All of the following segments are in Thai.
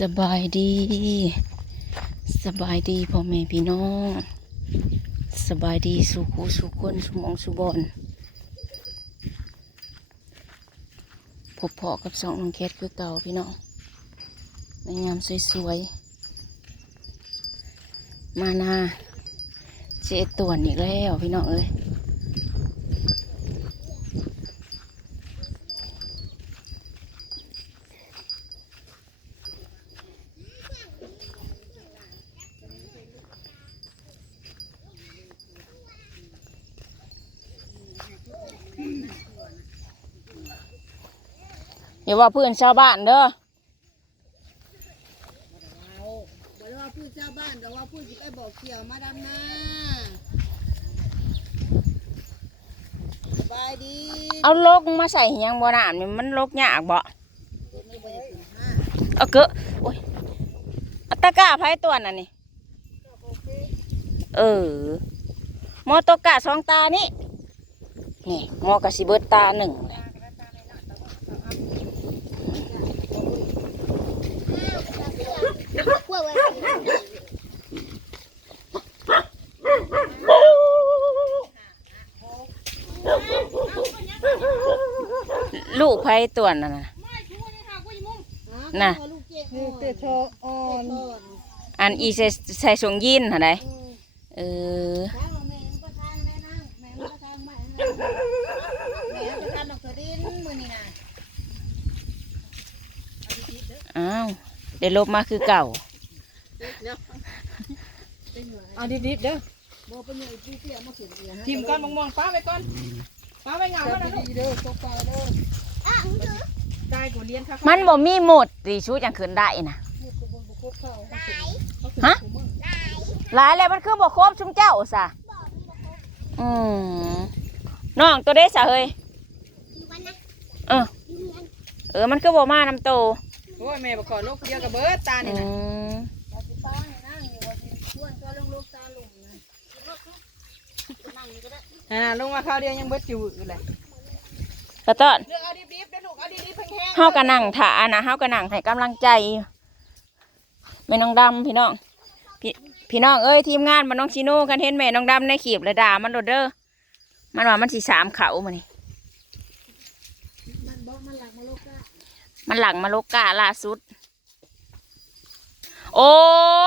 สบายดี สบายดีพ่อแม่พี่น้อง สบายดีสุขุสุขคนสุมองสุบอนพบเพาะกับสองน้องแคทคือเก่าพี่น้องในงามสวยๆ มานาเจตวนอีกแล้วพี่น้องเอ้ย อย่าว่าเพื่อนชาวบ้านเด้อเอาบอกว่าพูดเจ้าบ้านแต่ว่าพูดสิไปบอกเกี่ยวมาดำนาสบายดีเอาลกมาใส่หยังบ่น้ำนี่มันลกยากบ่ไม่บ่อยากถึงห้าเอาเกอะโอ้ยเอาตะกร้าไผตัวน่ะนี่เออหมอตวกะสองตานี่นี่หมอกะสิเบิดตาหนึ่งแหละ ขั้วไว้ ลูกไผตัวน่ะนะน่ะนี่เตะโชอ่อนอันอีใส่ใส่สงยินหะไดเออแม่แม่ก็ทางแม่นั่งแม่ก็ทางแม่แม่จะทำดอกเตอดินมือนี่นะอ้าว ได้ลบมาคือเก่า เอาดิบๆเด้อบอกเป็นอย่างที่เสียมาสุดเลยฮะทิมก้อนมะม่วงป้าไว้ก่อนป้าไว้เหงาเอาไว้นะลูกดีเด้อตกปลาเด้อได้กูเรียนค่ะมันบ่มีหมดดิชูจังขึ้นได้นะนี่คือบุญบุคคลเขาฮะหลายแล้วมันคือบ่ครบชุมเจ้าซะอืมน้องตัวเด้ซะเฮ้ยเออเออมันคือบ่มานำโต โอ้ยแม่บอกขอลูกเดียวกับเบิร์ดตาอืเนี่ยนะมเราจะป้าให้นั่งอยู่ว่าสิชวนก็ลงลูกตาลุงนะนั่งอยู่ก็ได้น่ะลงมาข้าวเดียวยังเบิร์ดอยู่อยู่เลยกระต้อนเลือกเอาดิบๆเด้อลูกเอาดิบๆแห้งๆเฮาก็นั่งถ่านะเฮาก็นั่งให้กำลังใจแม่น้องดำพี่น้องพี่พี่น้องเอ้ยทีมงานมันน้องชิโน่กันเห็นแม่น้องดำในขีบเลยด่ามันโดดเด้อมันว่ามันสิสามเขามานี่มันบอกมันหลักมาลูกก็ มันหลังมาโลกาล่าสุด โอ้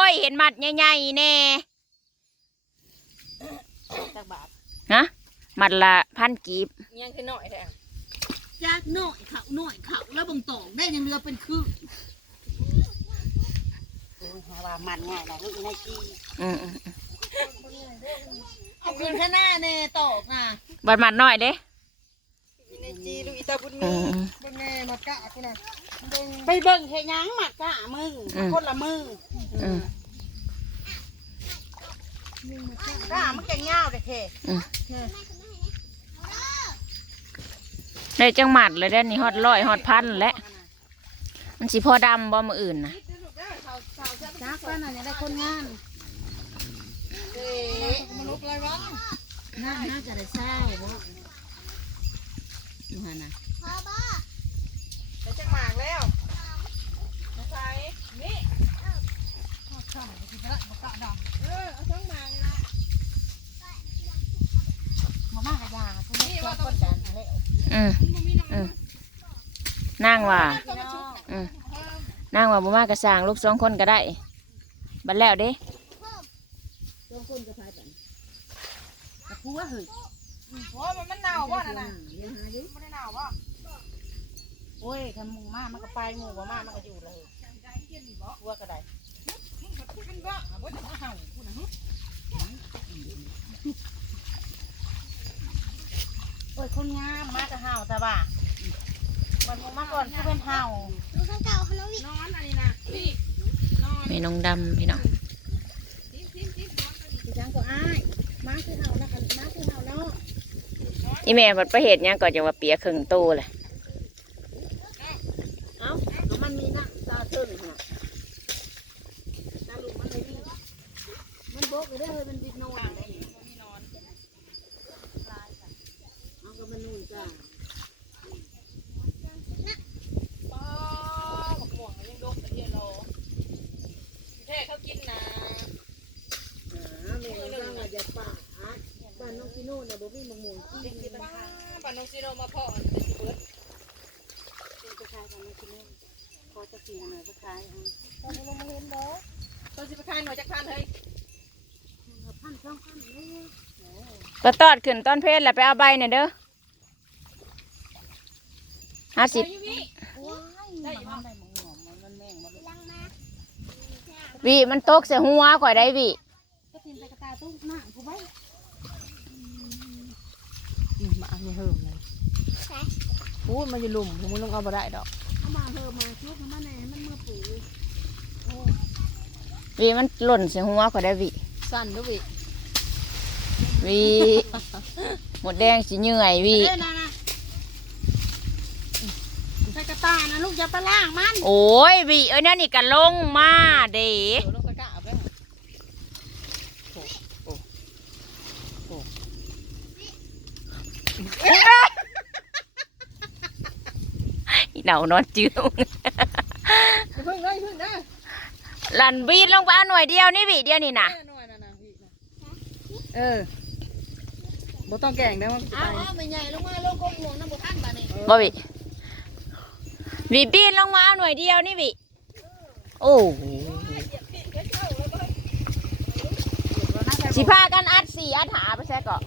ย เห็นมัดใหญ่ๆแน่จากบาทฮะมัดละพันกีบยังคือหน่อยแท้จากหน่อยเขาหน่อยเขาแล้วบังตองได้ยังเรือเป็นคือว่ามันง่ายนะลูกนายจีอืมอืมเอาคืนแค่หน้าเน่ตอกนะบัดมัดน้อยเด้ใน จีลูกอีตาบุญอืมีมเบิ่งแน่มากะกูนะเบิ่งไปเบิ่งเฮยังหมักกะมึงอืมคนละมืออืมกะมันจะยาวเด้อเท่ได้จังหมัดเลยเด้อนี่ฮอดร้อยฮอดพันแล้วมันสิพอดำบ่มืออื่นนะจักว่าน่ะยังได้คนงานเอ๊ะมาลุกอะไรวะน่าน่าจะได้เศร้าบ่ อยู่หั่นน่ะได้จังหมากแล้วมาใส่นี่ข้าวที่ละบ่กะดำเออเอาทั้งหมากนี่ละบ่มากะยาคนนี้ว่าคนดันแล้วอืมอืมนั่งว่าอืมนั่งว่าบ่มากระสร้างลูกสองคนก็ได้ บัดแล้วเด้สองคนก็พายกันกะผัวเฮ้ยโอ้ยมันมันหนาวบ่น่ะนะ โอ้ยคันหมูมามันก็ไปหมูบ่มามันก็อยู่เลยวัวก็ได้มันบ่เอาบ่จะมาเห่าพูดนะฮะโอ้ยคนงามมาจะเห่าแต่ว่ามันหมูมาก่อนคือเป็นเห่านอนอันนี้นะนี่นอนแม่น้องดำพี่น้องทิ้งทิ้งทิ้งนอนกันสิจังก็อ้ายมาคือเฮานะกันมาคือเฮาเนาะอีแม่บัดประเหตุหยังก็จะว่าเปียครึ่งโตเลย เอ้าเอามันมีน้ำตาตึ้งหั่นน่ะตาลุงมันเลยวิ่งมันบกอยู่เด้อเฮ้ยมันบิดนอนได้นี่ มีนอน เอาก็มันนู่นจ้า ป้าหมกม่วงยังดกแต่เดียวโล เด็กที่บ้านบ้านน้องซีโนมาพ่อนเป็นสิเบิดเป็นไปขายกันไม่กินเลยพอจะกินหน่อยก็ขายเอาต้นสิไปขายหน่อยจักพันเฮ้ยพันสองพันเลยก็ตอดขึ้นต้นเพชรแล้วไปเอาใบหน่ยเด้อห้าสิบอยู่นี่ได้อยู่ได้หมูหัวมันมันแม่งมันลูกวิมันตกเสียหัวข่อยได้วิก็กินไปกระตาตุ้งหน้ากู ไว้มาเอาเนี่ยเฮิมเลยโอ้ยมันจะลุ่มมึงลงเอาบ่ได้ดอกเอามาเฮอมาชุบมันไหนมันมือปูวิมันหล่นเสียหัวข่อยได้วิสั้นด้วยวิหมดแดงสิเหนื่อยวิเด้อนะนะใส่กระตานะลูกอย่าไปล่างมัน โอ้ยวิเอ้ยนั่นนี่กันลงมาเด้ เดี๋ยวลงตะกร้าเอาไป อี เหล่านอนจืดเพิ่งเลยเพิ่งนะหลันวีดลงไปเอาหน่วยเดียวนี่วิเดียวนี่นะหน่อยนะนะพี่นะเออบ่ต้องแกงได้ว่าจะเอาไปเอาไม่ใหญ่ลงมาลงกงห่วงน้ำบุท่านบ้านี่บ่วิวิบีนลงมาเอาหน่วยเดียวนี่วิโอ้โหสิพากันอัดสี่อัดหาไปแซ่ก่อน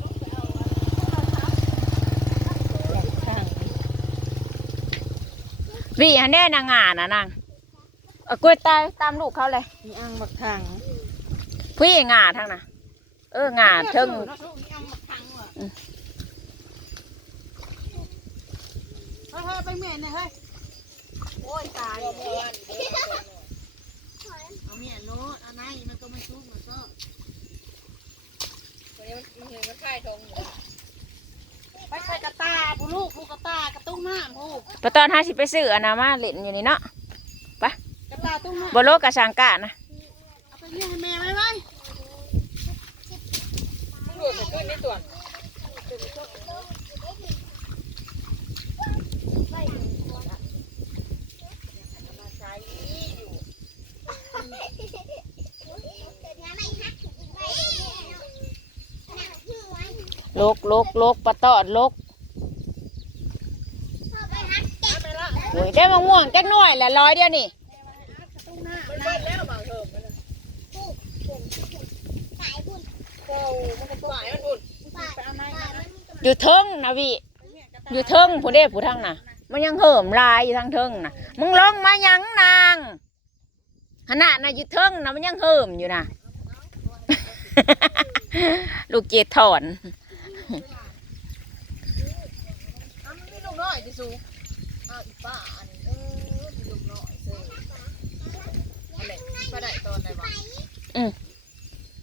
ข้าง วิฮันแน่นางงานนะนางเอากล้วยตายตามลูกเขาเลยมีอ่างบักทางพี่งาทั้งน่ะ เอองาเทิงลูกนี่เอามาพังว่ะเฮ้ยเฮ้ยไปเมียนเลยเฮ้ยโอ้ยตายเอาเมียนโลดอันไหนมันก็ไม่ชุบมันก็วันนี้มันมันมันคล้ายทงอยู่ ไปใส่กระตาผู้ลูกผู้กระตากระตุ้งหน้าผู้ปตอนห้าสิไปซื้ออนนามาเล่นอยู่นี่เนาะกระตาตุ้งหน้าบโลกกะสังกะนะ เอาไปเลี้ยงให้แม่ไว้ไว้ มึงดูดมันขึ้นนี่ส่วน ลกลกลกปะตอดลกโอ้ยได้มะม่วงจักหน่อยละร้อยเดียวนี่อยู่เทิงนะวิอยู่เทิงผู้เด้ผู้ทั้งน่ะ มันยังเหิมลายอยู่ทางเทิงน่ะ มึงลงมายังนางขนาดน่ะอยู่เทิงน่ะมันยังเหิมอยู่น่ะ ลูกเจดถอน อ้าวมันมีลูกน้อยดิสูอ้าวอีป้าอันนี้เออมีลูกน้อยเซ่อะไรไปได้ตอนไหนวะ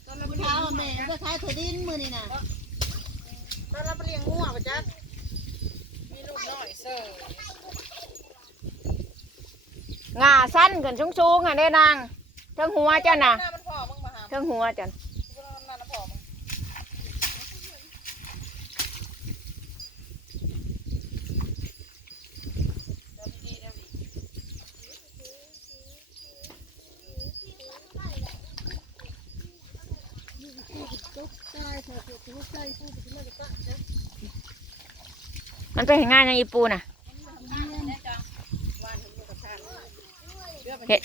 ตอนเราเช้าแม่ก็ขายถั่วดินมือนี่นะตอนเราไปเลี้ยงงัวป่ะจ๊ะมีลูกน้อยเซ่งาสั้นขึ้นสูงๆอะเด้นางเทิงหัวเจ้าน่ะหน้ามันพอมึงมาหาเทิงหัวเจ้า หน้ามันพอมึงเดี๋ยวดีๆเดี๋ยวดี ใช่เถอะเถอะใช่พูดถึงเรื่องก็จะ มันไปเห็นงานยังอีปูน่ะเห็น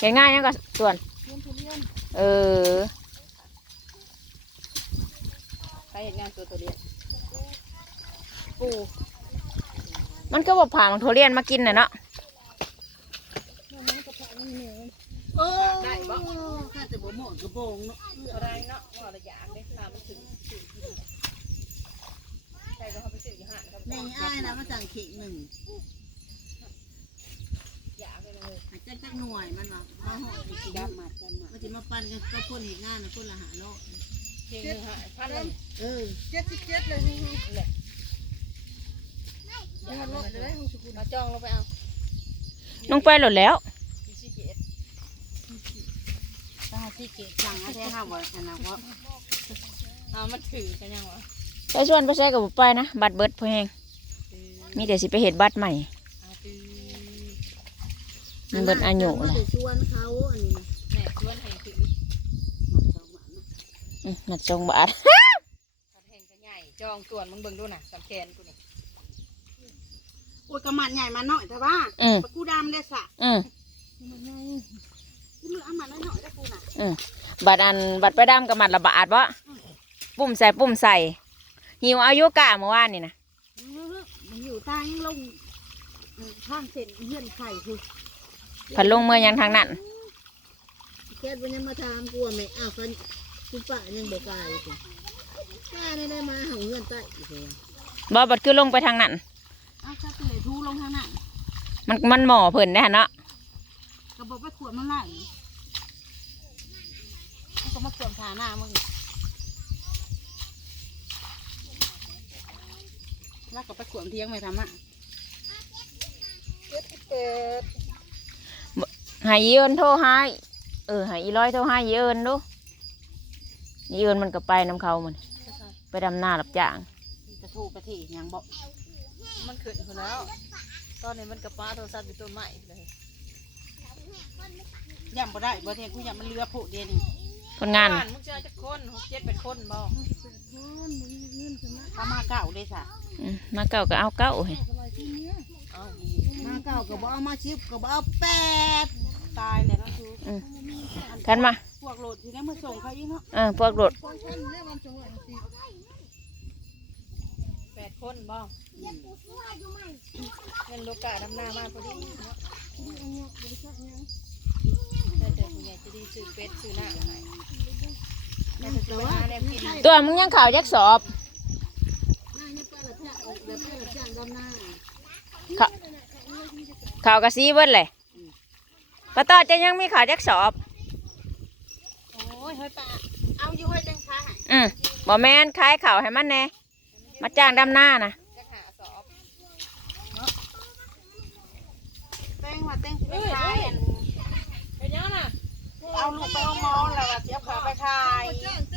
เห็นงานยังก็ส่วนเรียนทุเรียนเออใครเห็นงานตัวตัวเดียวปูมันก็บอกผ่ามันโทเรียนมากินน่ะเนาะโอ้ข้าแต่บ่หมดกระโปงเนาะอะไรเนาะว่าระยะเนี่ยน้ำมันถึง ใครก็เขาไปซื้ออยู่ห้างครับแม่อ้ายนะมาสั่งเข่งหนึ่งอยากเลยเลยอาจจะจักหน่วยมันว่ามาห่ออีกทีดับมาดับมามันจะมาปั่นกันก็คนเห็นงานนะคนละหาโลเพียงหนึ่งห้าพันเลยเออเจ็ดสิบเจ็ดเลยแหละมาจองลงไปเอาลงไปหลดแล้วยี่สิบเจ็ดตาที่เกศสั่งอะไรห้าวันนะว่าเอามันถือกันยังวะ ไปส่วนไปใช้กับบุไปนะ บัตรเบิดพอแหงมีแต่สิไปเห็ดบัตรใหม่อาตือมันเบิดอายุเลเลยยชวนเขาอันนี้แม่ชวนให้ถืออืมนัดสองบาทขัดแห่งกันใหญ่จองต่วนมึงเบิ่งดูน่ะสำแคนกูนี่โอ้ยกระมันใหญ่มาหน่อยแต่ว่าอืมปลากูดำได้สะอืมกูเหลือเอามาน้อยๆได้กูน่ะอืมบัดอันบัดไปดำกับมัดระบาดวะปุ่มใส่ปุ่มใส่ หิวอายุกะเมื่อวานนี่นะเออมันอยู่ใต้ยังลงเออข้างเส้นเงื่อนไขคือผัดลงเมื่อยังทางนั้นแค่วันนี้มาถามกูว่าแม่อ้าวคันคุณป้ายังบอกกายอยู่ป้าได้ได้มาหาเงินใต้อีกเลยบ่บัดคือลงไปทางนั้นอ้าวถ้าเตยทูลงทางนั้นมันมันหมอเพิ่นแน่เนาะกระบอกไปขวดมันไหลมันก็มาขวดขาหน้ามึง แล้วก็ไปขวดเทียงไปทำอะเปิดใหายเยินโทรหาเออใหายอีร้อยโทรหาเยินดูเยินมันก็ไปน้ำเขามัน ไปดำหน้ารับจ้างกระทูกระที่หยังบอกมันขึ้นอยู่แล้ว ตอนนี้มันกับป้าโทรศัพท์อยู่ต้นไม้เลยย่ำบ่ได้บ่เทียงกูย่ำมันเรือผูเดียวนี่คนงานบ้มึงจะเอาจะคนหกเจ็ดเป็นคนบ่ถ้ามาเก่าได้สะอื มมาเก่าก็เอาเก่าเฮ้ยเอามาเก่าก็บ่เอามาชิบก็บ่เอาแปดตายเลยเนาะคืออืมกันมาพวกโหลดที่นี่มาส่งเขาอีกเนาะเออพวกรถแปดคนบ่เงินโลกาดำนามาพอดีเนาะแต่เดี๋ยวผู้ใหญ่จะดีซื้อเป็ดซื้อหน้าให้แต่จะไปหาแนวกินตัวมึงยังข่าวยักสอบหน้า เนี่ยป้าละแท้ออกแบบป้าละจ้างดำหน้าข่าวข่าวกระซีเบิ้ลเลยปะต่อจะยังมีข่าวยักสอบ โอ้ยเฮ้ยป้าเอาอยู่เฮ้ยจังค้าอืมบ่แม่นขายข่าวให้มันแน่มาจ้างดำหน้านะจะหาสอบเต้งว่าเต้งสิไปขายอันเป็นยังน่ะเอาลูกไปเอาหมอแล้วว่าสิเอาขาไปขายจ้าง